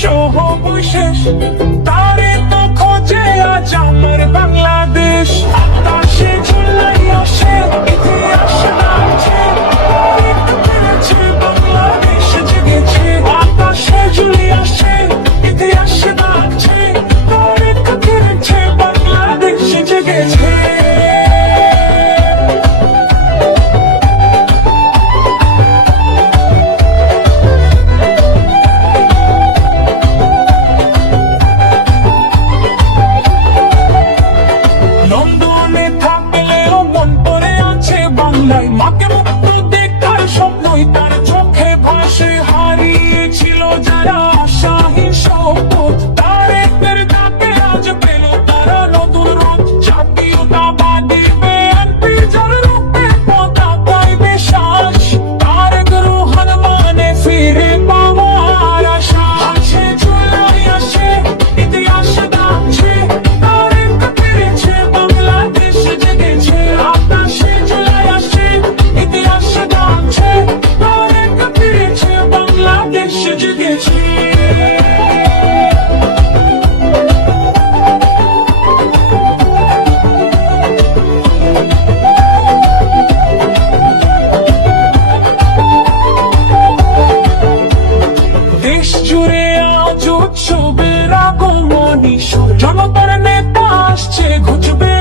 সর্বশেষ তারে তো খোঁজে আজ আমার বাংলাদেশ। আকাশে ঝুলাই আসে ইতিহাস নাচে, ফিরেছে বাংলাদেশ জেগেছে। আকাশে ঝুলি আসে ইতিহাস নাচে, তারিখ ফিরেছে বাংলাদেশ জেগেছে। লন্ডনে থাকলেও মন পড়ে আছে বাংলায়, মাকে মুক্ত দেখার স্বপ্নই তার চোখে ভাসে। হারিয়েছিল যারা আশাহীন শপথ, তারেকের ডাকে আজ পেল তারা নতুন রূপ। জাতীয়তাবাদী বিএনপি যার রূপে পতাকায় বিশ্বাস, তারেক রোহান মানে ফিরে পাওয়ার আশা। আছে চুলাই আসে ইতিহাস ডাকছে, তারেক ফিরেছে বাংলাদেশ জেগেছে। আকাশে চুলাই আসে ইতিহাস ডাকছে, তারেক ফিরেছে বাংলাদেশ জেগেছে। দেশ জুড়ে আজ উৎসবের আগমনী, জনতার নেতা আসছে ঘুচবে